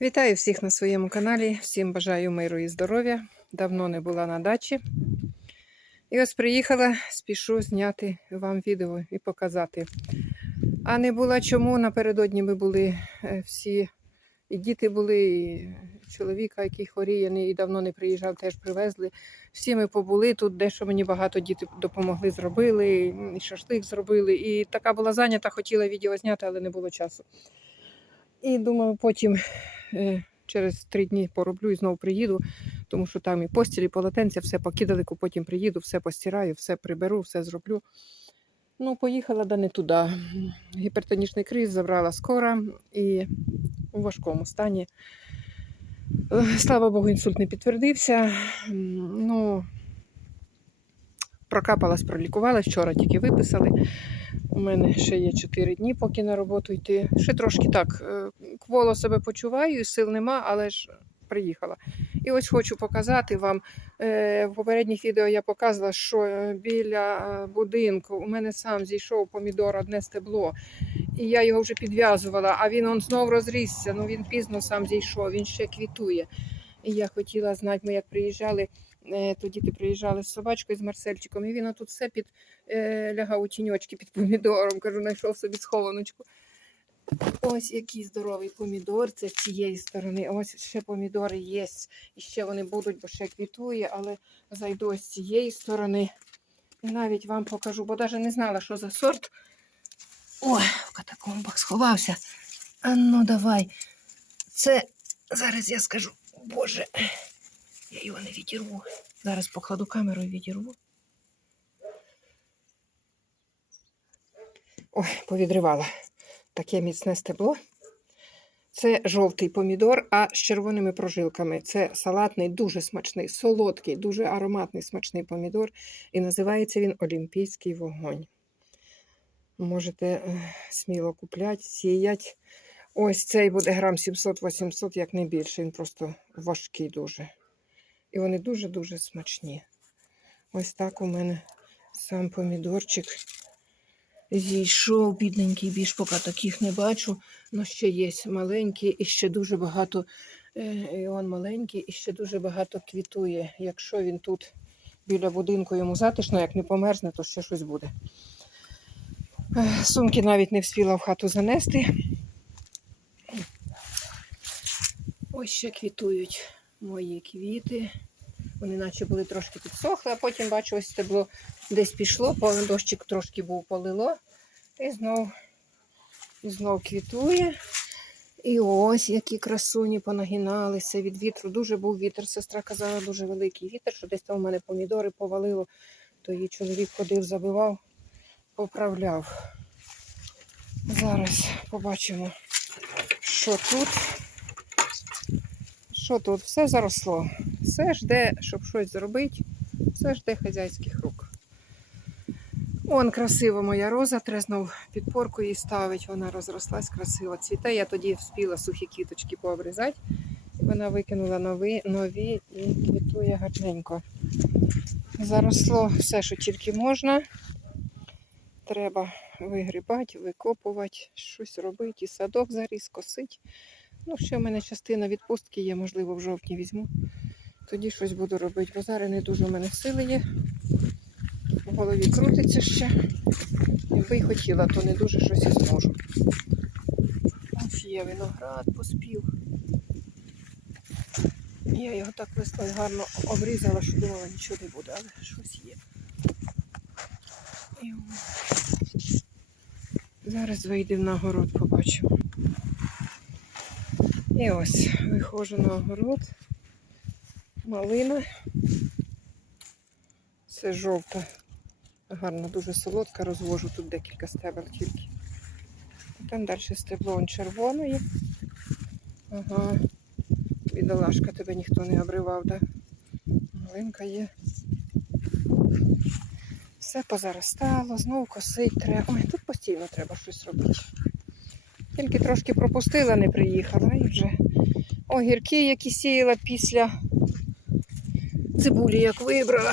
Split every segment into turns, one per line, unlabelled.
Вітаю всіх на своєму каналі. Всім бажаю миру і здоров'я. Давно не була на дачі. І ось приїхала, спішу зняти вам відео і показати. А не була чому. Напередодні ми були е, всі, і діти були, і чоловіка, який хворіє, і давно не приїжджав, теж привезли. Всі ми побули тут, дещо мені багато діти допомогли, зробили, і шашлик зробили. І така була зайнята, хотіла відео зняти, але не було часу. І думаю, потім е, через три дні пороблю і знову приїду, тому що там і постілі, і полотенця, все покидали, потім приїду, все постираю, все приберу, все зроблю. Ну, поїхала да не туди. Гіпертонічний криз забрала скоро і у важкому стані. Е, Слава Богу, інсульт не підтвердився. Ну, прокапалась, пролікувалась, вчора тільки виписали. У мене ще є 4 дні, поки на роботу йти. Ще трошки так е, кволо себе почуваю, сил нема, але ж приїхала. І ось хочу показати вам. е, В попередніх відео я показувала, що е, біля будинку у мене сам зійшов помідор, одне стебло, і я його вже підв'язувала, а він он знов розрісся. Ну він пізно сам зійшов, він ще квітує. І я хотіла знати, ми як приїжджали, е, то діти приїжджали з собачкою з Марсельчиком, і він отут все під е, лягав у тіньочки під помідором. Кажу, знайшов собі схованочку. Ось який здоровий помідор. Це з цієї сторони. Ось ще помідори є. І ще вони будуть, бо ще квітує, але зайду з цієї сторони. І навіть вам покажу, бо навіть не знала, що за сорт. Ой, в катакомбах сховався. А ну давай. Це зараз я скажу. Боже, я його не відірву. Зараз покладу камеру і відірву. Ой, повідривала. Таке міцне стебло. Це жовтий помідор, а з червоними прожилками. Це салатний, дуже смачний, солодкий, дуже ароматний смачний помідор. І називається він Олімпійський вогонь. Можете е, сміло купляти, сіять. Ось цей буде грам 700-800, як не більше. Він просто важкий дуже. І вони дуже-дуже смачні. Ось так у мене сам помідорчик зійшов, бідненький, більш поки таких не бачу. Ну, ще є маленькі, і ще дуже багато. е, І он маленький, і ще дуже багато квітує. Якщо він тут біля будинку йому затишно, як не померзне, то ще щось буде. Е, Сумки навіть не встигла в хату занести. Ось ще квітують мої квіти. Вони наче були трошки підсохли, а потім бачу, ось стебло десь пішло, дощик трошки був полило. І знов, і знов квітує. І ось які красуні понагиналися від вітру. Дуже був вітер. Сестра казала, дуже великий вітер, що десь там у мене помідори повалило, то її чоловік ходив, забивав, поправляв. Зараз побачимо, що тут. Що тут? Все заросло. Все жде, щоб щось зробити, все жде хазяйських рук. Он красива моя роза, треба знов підпорку її ставить, вона розрослась красиво. Цвіте, я тоді вспіла сухі квіточки пообрізати. Вона викинула нові, нові і квітує гарненько. Заросло все, що тільки можна. Треба вигрібати, викопувати, щось робити, і садок заріс, косить. Ну, ще в мене частина відпустки є, можливо, в жовтні візьму. Тоді щось буду робити. Бо зараз не дуже в мене сили є. В голові крутиться ще. Якби й хотіла, то не дуже щось і зможу. Ось є виноград поспів. Я його так весною гарно обрізала, що думала, нічого не буде, але щось є. І. Зараз вийдемо на город, побачимо. І ось виходжу на огород. Малина. Це жовта. Гарна, дуже солодка, розвожу тут декілька стебел тільки. Там далі стебло он червоної. Ага. Бідолашка, тебе ніхто не обривав, да? Малинка є. Все позаростало, знову косить треба. Ой, тут постійно треба щось робити. Тільки трошки пропустила, не приїхала і вже огірки, які сіяла після цибулі, як вибрала.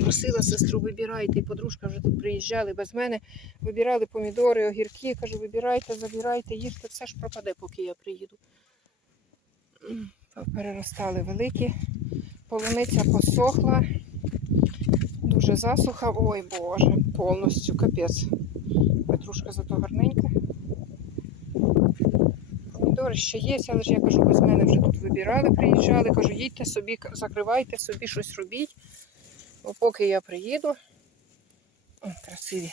Просила сестру, вибирайте. І подружка вже тут приїжджали без мене. Вибирали помідори, огірки. Кажу, вибирайте, забирайте, їжте, все ж пропаде, поки я приїду. Переростали великі. Полуниця посохла. Дуже засуха. Ой Боже, повністю капець. Петрушка зато гарненька. Помідори ще є, але ж я кажу, без мене вже тут вибирали, приїжджали. Кажу, їдьте собі, закривайте собі щось робіть. Бо поки я приїду. О, красиві.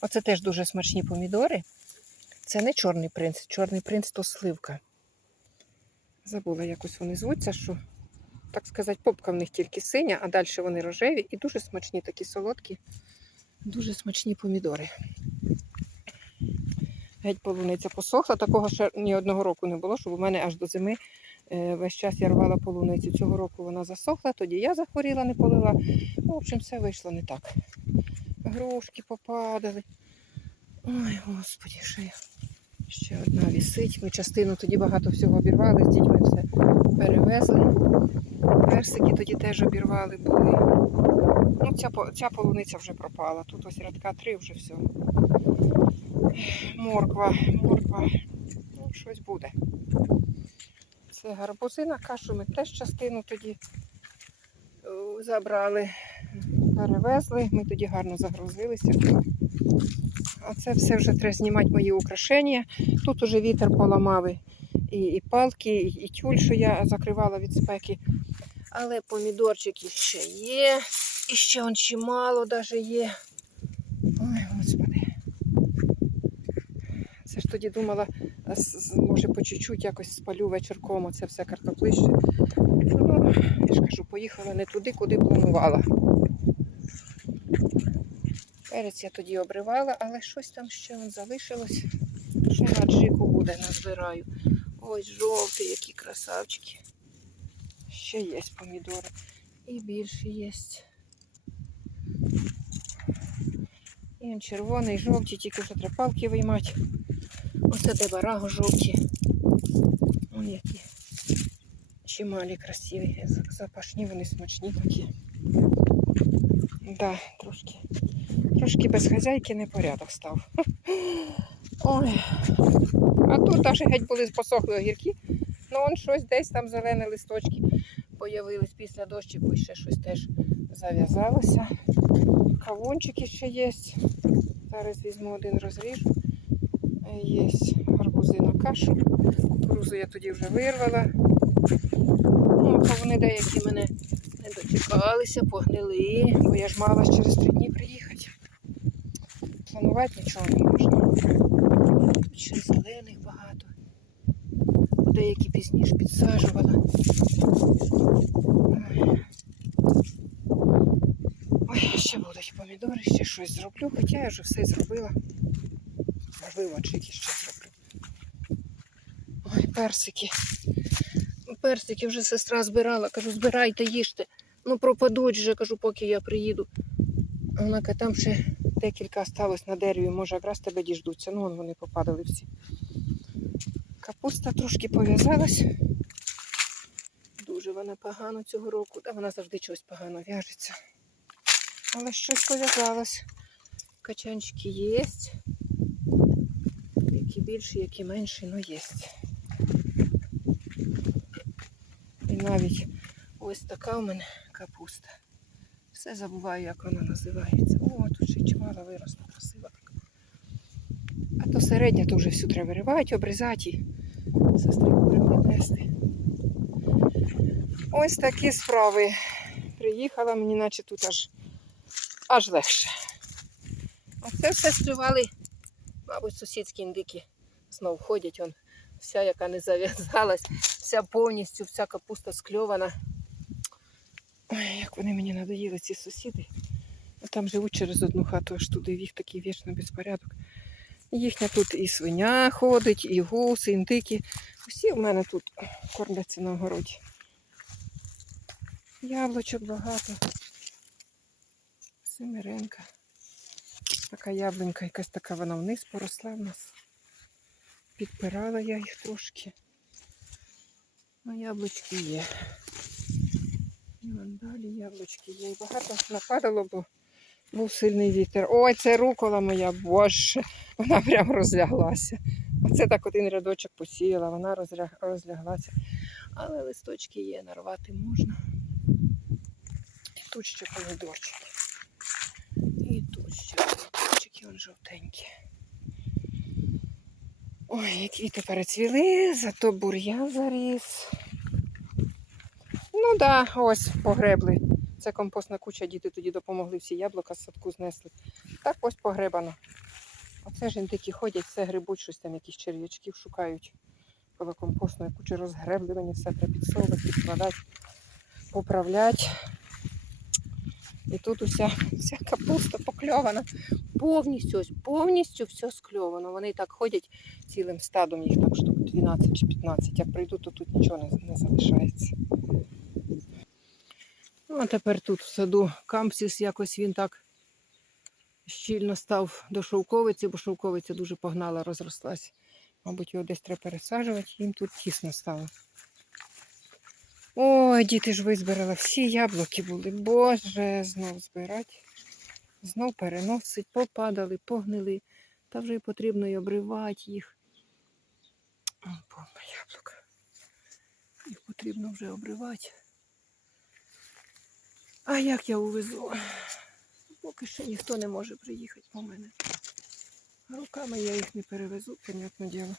Оце теж дуже смачні помідори. Це не чорний принц. Чорний принц то сливка. Забула, якось вони звуться, що, так сказати, попка в них тільки синя, а далі вони рожеві і дуже смачні, такі солодкі, дуже смачні помідори. Геть полуниця посохла. Такого ще ні одного року не було, щоб у мене аж до зими е, весь час я рвала полуницю. Цього року вона засохла, тоді я захворіла, не полила. Ну, в общем, все вийшло не так. Грушки попадали. Ой, господі, ще. Ще одна вісить. Ми частину тоді багато всього обірвали, з дітьми все перевезли. Персики тоді теж обірвали були. Ну, ця, ця полуниця вже пропала. Тут ось рядка три вже все. Морква, морква. Ну, щось буде. Це гарбузина, кашу ми теж частину тоді е, забрали, перевезли. Ми тоді гарно загрузилися. А це все вже треба знімати мої украшення. Тут уже вітер поламав і, і, палки, і, і тюль, що я закривала від спеки. Але помідорчики ще є. І ще он чимало даже є. Ой, господи. Це ж тоді думала, може по чуть-чуть якось спалю вечірком оце все картоплище. Ну, я ж кажу, поїхала не туди, куди планувала. Перець я тоді обривала, але щось там ще залишилось. Ще на джику буде, назбираю. Ось жовті, які красавчики. Ще є помідори. І більше є. І он червоний, жовті, тільки вже треба палки виймати. Оце де бараго жовті. Вон які. Чималі красиві. Запашні, вони смачні такі. Да, трошки. Трошки без хазяйки непорядок став. Ой. А тут навіть геть були посохли огірки. Ну, он щось десь там зелені листочки появились після дощику і ще щось теж зав'язалося. Кавунчики ще є. Зараз візьму один розріжу. Є гарбузи на кашу. Кукурузу я тоді вже вирвала. Ну, а вони деякі мене не дочекалися, погнили, бо я ж мала через три дні приїхати. Планувати нічого не можна. Ще зелених багато. Деякі пізніше підсаджувала. Ой, ще будуть помідори, ще щось зроблю, хоча я вже все зробила. Можливо, чики ще зроблю. Ой, персики. Персики вже сестра збирала. Кажу, збирайте, їжте. Ну пропадуть вже, кажу, поки я приїду. Вона каже, там ще декілька осталось на дереві, може, якраз тебе діждуться. Ну, вон вони попадали всі. Капуста трошки пов'язалась. Дуже вона погано цього року. Та вона завжди чогось погано в'яжеться. Але щось пов'язалось. Качанчики є. Які більші, які менші, але є. І навіть ось така у мене капуста. Все забуваю, як вона називається. О, тут ще й чимало виросла, красива така. А то середня, то вже всю треба виривати, обрізати і сестри будемо віднести. Ось такі справи. Приїхала мені, наче тут аж, аж легше. Оце все склювали, мабуть, сусідські індики знов ходять. Вся, яка не зав'язалась, вся повністю, вся капуста скльована. Ой, як вони мені надоїли, ці сусіди. Ну, Там живуть через одну хату, аж туди їх такий вічний безпорядок. Їхня тут і свиня ходить, і гуси, і індики. Усі в мене тут кормляться на огороді. Яблучок багато. Семеренка. Така яблунька, якась така вона вниз поросла в нас. Підпирала я їх трошки. Ну, яблучки є. І вон далі яблучки. І багато нападало, бо був сильний вітер. Ой, це рукола моя, боже, вона прямо розляглася. Оце так один рядочок посіяла, вона розля- розляглася. Але листочки є, нарвати можна. І тут ще помідорчики. І тут ще помідорчики, он жовтенькі. Ой, які квіти перецвіли, зато бур'ян заріс. Ну так, да, ось погребли. Це компостна куча, діти тоді допомогли, всі яблука з садку знесли. Так ось погребано. Оце ж індики ходять, все грибуть, щось там якісь черв'ячків шукають. Коло компостної кучі розгребли, мені все треба підсовувати, підкладати, поправляти. І тут уся, вся капуста покльована. Повністю, ось повністю все скльовано. Вони так ходять цілим стадом, їх так штук 12 чи 15. Як прийду, то тут нічого не, не залишається. Ну, а тепер тут в саду кампсіс якось він так щільно став до шовковиці, бо шовковиця дуже погнала, розрослась. Мабуть, його десь треба пересаджувати, їм тут тісно стало. Ой, діти ж визбирали, всі яблуки були. Боже, знов збирати. Знов переносить, попадали, погнили. Та вже й потрібно й обривати їх. О, повно яблук. Їх потрібно вже обривати. А як я увезу? Поки що ніхто не може приїхати по мене. Руками я їх не перевезу, понятне діло.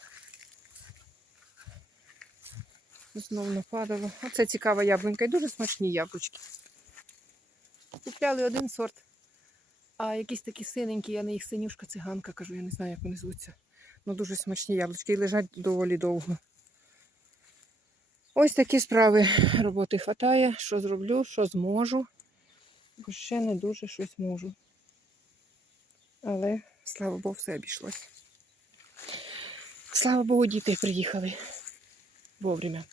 Знов нападало. Оце цікава яблунька і дуже смачні яблучки. Купляли один сорт, а якісь такі синенькі, я на їх синюшка циганка кажу, я не знаю, як вони звуться. Ну дуже смачні яблучки і лежать доволі довго. Ось такі справи роботи хватає. Що зроблю, що зможу. Ще не дуже щось можу. Але, слава Богу, все обійшлось. Слава Богу, діти приїхали вовремя.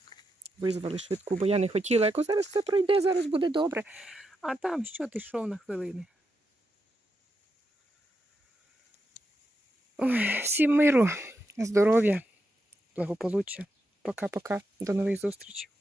Визвали швидку, бо я не хотіла. Яку зараз це пройде, зараз буде добре. А там що ти йшов на хвилини? Ой, всім миру, здоров'я, благополуччя. Пока-пока. До нових зустрічей.